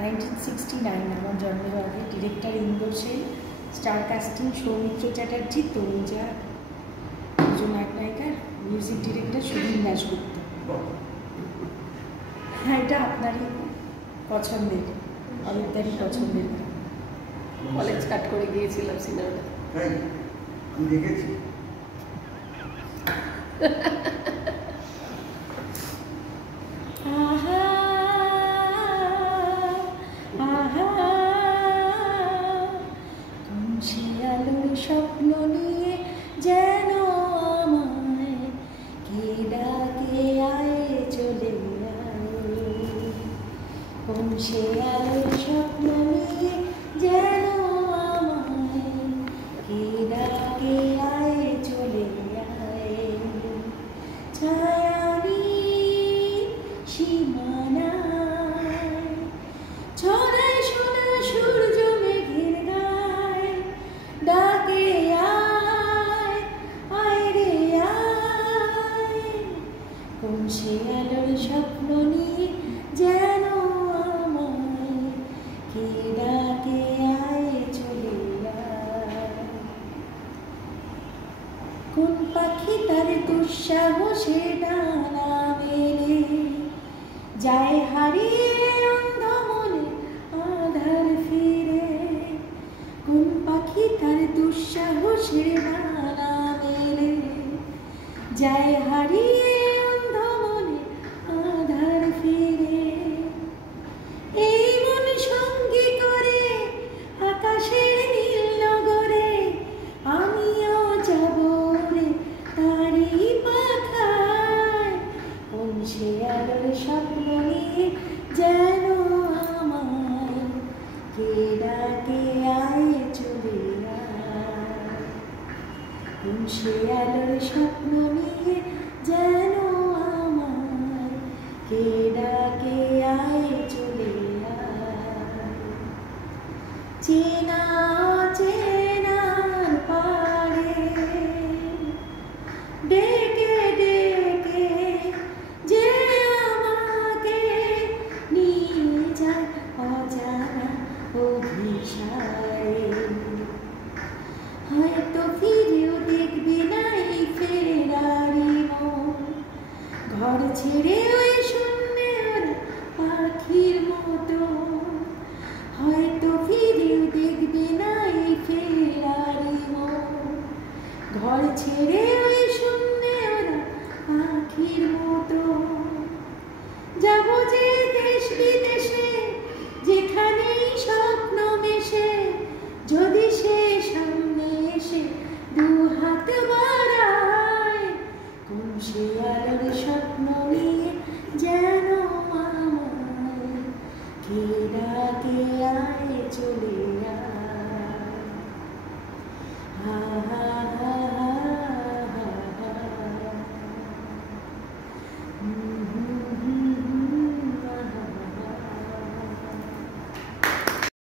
1969 আমার জন্মের আগে। Director Indra Sen, star casting Soumitra Chatterjee, Tanuja, দুজন নায়িকার, মিউজিক ডিরেক্টর সুধীন দাশগুপ্ত। হ্যাঁ, এটা আপনারই পছন্দের, অনেকটারই পছন্দের। কলেজ কাট করে গিয়েছিলাম সিনেমাটা। আমি দেখেছি। স্বপ্ন নিয়ে যেন আমায় কে ডাকে আয় চলে আয়, কোন সে আলোর স্বপ্ন নিয়ে যেন আমায় কে ডাকে আয় চলে আয়, ছায়ানি সীমানায় ছড়ায় সোনা সূর্য মেঘের গায়ে, ডাকে আয় আয় রে আয়, কোন সে আলোর স্বপ্ন নিয়ে যেন আমায় কে ডাকে আয় চলে আয়, কোন পাখি তার দুঃসাহসে ডানা মেলে যায় হারিয়ে অন্ধ মনে আধার ফিরে, কোন পাখি তার দুঃসাহসে ডানা মেলে যায় হারিয়ে অন্ধ মনে আধার ফিরে, এই মন সঙ্গী করে আকাশের নীল নগরে আমিও যাব রে তারই পাখায়, কোন সে আলোর স্বপ্ন নিয়ে যেন আমায় কে ডাকে আয় চলে আয়, কোন সে আলোর স্বপ্ন নিয়ে যেন আমায় কে ডাকে আয় চলে আয়, চেনা চেনার পারে ডেকে ডেকে যে আমাকে নিয়ে যায় অজানা অভিসারে, হয়তো ফিরেও দেখবে না এই ফেরারি মন, ঘর ছেড়ে ওই শূন্যে ওরা পাখির মতো, হয়তো ফিরেও দেখবে না এই ফেরারি মন, ঘর ছেড়ে ওই শূন্যে ওরা পাখির মতো, যাব যে দেশ বিদেশে যেখানেই স্বপ্ন মেশে, যদি সে সামনে এসে দু হাত বাড়ায়, কোন সে আলোর স্বপ্ন নিয়ে যেন আমায় কে ডাকে আয় চলে